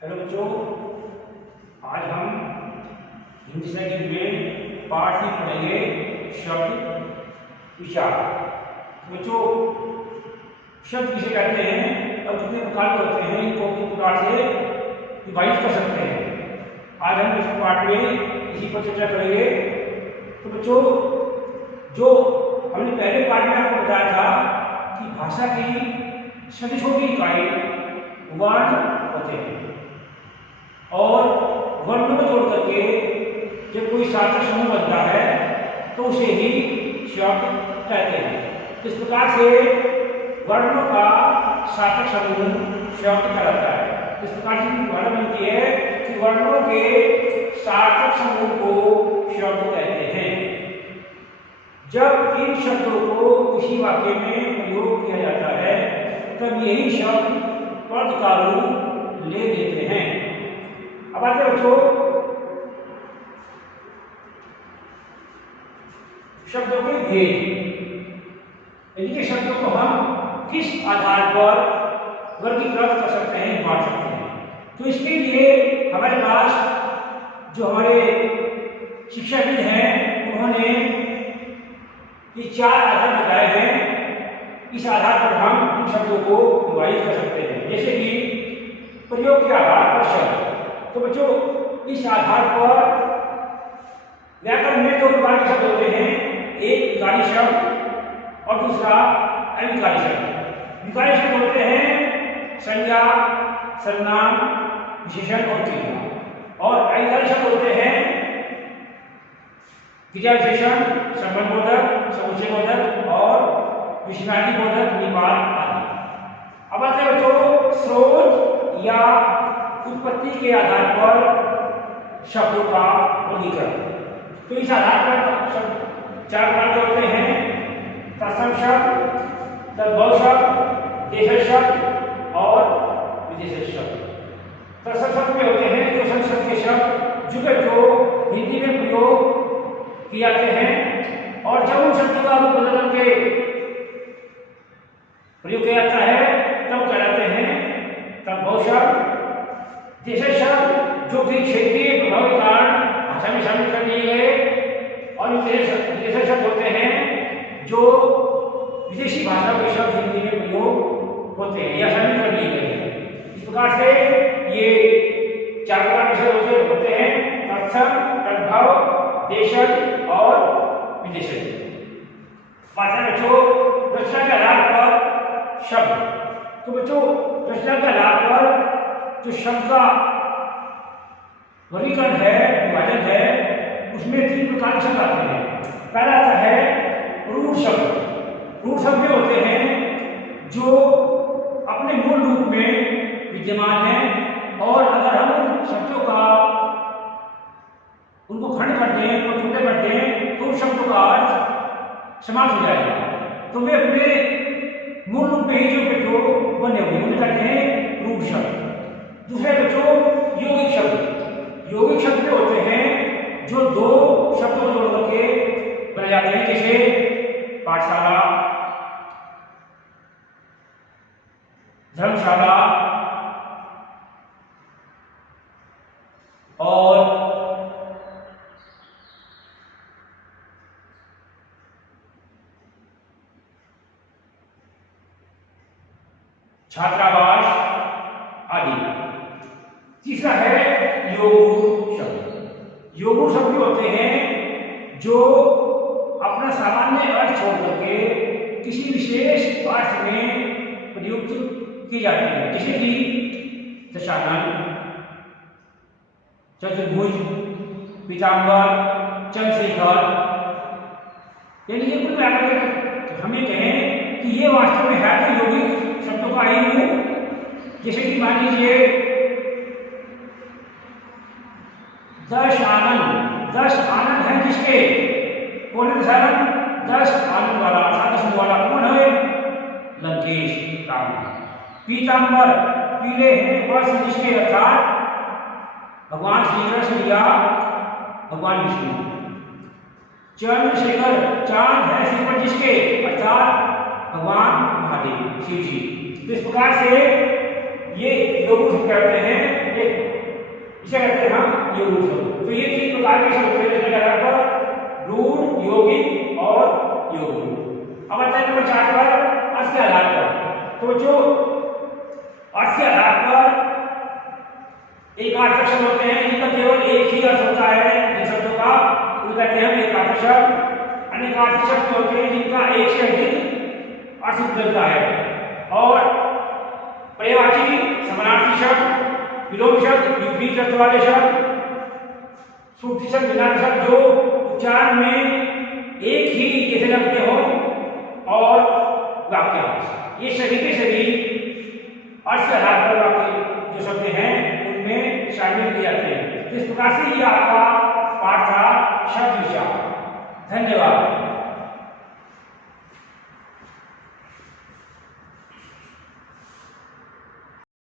Hello बच्चों, आज हम हिंदी सेकंड में पाठ ही पढ़ेंगे शब्द विचार। बच्चों, शब्द किसे कहते हैं और कितने प्रकार के होते हैं, इनको किस प्रकार से विभाजित कर सकते हैं, आज हम इस पाठ में इसी पर चर्चा करेंगे। तो बच्चों, जो हमने पहले पाठ में आपको बताया था कि भाषा की सबसे छोटी इकाई वर्ण होते हैं और वर्णों को जोड़ करके जब कोई सार्थक समूह बनता है तो उसे ही शब्द कहते हैं। इस प्रकार से वर्णों का सार्थक समूह शब्द कहलाता है। इस प्रकार से धारणा बनती है कि वर्णों के सार्थक समूह को शब्द कहते हैं। जब इन शब्दों को किसी वाक्य में प्रयोग किया जाता है तब यही शब्द पद का रूप ले लेते हैं। अब आते बच्चों शब्दों के भेद, इनके शब्दों को हम किस आधार पर वर्गीकृत कर सकते हैं, बांट सकते हैं। तो इसके लिए हमारे पास जो हमारे शिक्षाविद हैं उन्होंने ये 4 आधार बताए हैं। इस आधार पर हम इन शब्दों को विभाजित कर सकते हैं, जैसे कि प्रयोग के आधार पर शब्द। तो बच्चों, इस आधार पर व्याकरण में 2 प्रकार के शब्द होते हैं, एक विकारी शब्द और दूसरा अविकारी शब्द। विकारी शब्द होते हैं संज्ञा, सर्वनाम, विशेषण और क्रिया, और अविकारी शब्द होते हैं क्रिया विशेषण, संबंधबोधक, समुच्चयबोधक और विशेषणाधिबोधक, निपात आदि। अब आते हैं बच्चों स्रोत या उत्पत्ति के आधार पर शब्दों का वर्गीकरण। तो इस आधार पर शब्द 4 प्रकार के होते हैं, तत्सम शब्द, तद्भव शब्द, देशज शब्द और विदेशज शब्द। तत्सम शब्द में होते हैं जो संस्कृत के शब्द जो हिंदी में प्रयोग किए जाते हैं, और जब उन शब्दों का रूप बदल के प्रयोग किया जाता है तब कहलाते हैं तद्भव शब्द। देशज शब्द जो कि क्षेत्रीय प्रभाव के कारण भाषा में शामिल कर लिए गए, और विदेशज शब्द होते हैं जो विदेशी भाषा के शब्द हिंदी में प्रयोग होते हैं या शामिल कर लिए गए हैं। इस प्रकार से ये 4 प्रकार के शब्द होते हैं, तत्सम, तद्भव, देशज और विदेशज। बच्चों, रचना के आधार पर शब्द। तो बच्चों, रचना के आधार पर जो शब्द का वर्गीकरण है, विभाजन है, उसमें 3 प्रकार के शब्द आते हैं। पहला आता है रूढ़ शब्द। रूढ़ शब्द होते हैं जो अपने मूल रूप में विद्यमान हैं, और अगर हम उन शब्दों का उनको खंड कर दें, तो टुकड़े कर दें, तो उन शब्दों का अर्थ समाप्त हो जाएगा। तो वे अपने मूल रूप में ही जो बने हुए उन्हें कहते हैं रूढ़ शब्द। दूसरे बच्चों यौगिक शब्द। यौगिक शब्द होते हैं जो 2 शब्दों को जोड़ करके बनाए जाते हैं, जैसे पाठशाला, धर्मशाला और छात्रावास आदि। तीसरा है योगुण शब्द। योगुण शब्द होते हैं जो अपना सामान्य अर्थ छोड़ करके किसी विशेष अर्थ में प्रयुक्त की जाती है, जैसे कि दशानन, चतुर्भुज, पीताम्बर, चंद्रशेखर। यानी ये कुल मिलाकर हमें कहें कि ये वास्तव में है तो यौगिक शब्दों का ही रूप। जैसे कि मान लीजिए 10 आनंद। 10 आनंद है किसके? कौन है 10 आनंद वाला, 10 वाला कौन है? लंकेश रावण। पीताम्बर पीले हैं वस्त्र जिसके, अर्थात भगवान श्री कृष्ण या भगवान विष्णु। चंद्रशेखर चांद है सिर पर जिसके, अर्थात भगवान महादेव शिव जी। तो इस प्रकार से ये योगु शब्द कहते हैं, इसे कहते हैं हम योगु शब्द। तो ये 3 प्रकार के शब्द होते हैं आधार पर रूढ़, यौगिक और योगु। अब आता है नंबर 4 पर अर्थ के आधार पर। तो जो अर्थ के आधार पर एक आठ शब्द होते हैं जिनका केवल एक ही अर्थ होता है, जिन शब्दों का उनको कहते हैं एक अर्थ शब्द। अनेकार्थी शब्द होते हैं जिनका एक से अधिक अर्थ बदलता है। और पर्यायवाची, समानार्थी शब्द, विलोम शब्द, विपरीत अर्थ वाले शब्द, सूक्ति शब्द, विधान शब्द जो उच्चारण में एक ही जैसे लगते हो और वाक्यांश, ये सभी के सभी अर्थ के आधार पर वाक्य जो शब्द हैं उनमें शामिल किए जाते हैं। इस प्रकार से ये आपका पाठ था शब्द विचार। धन्यवाद।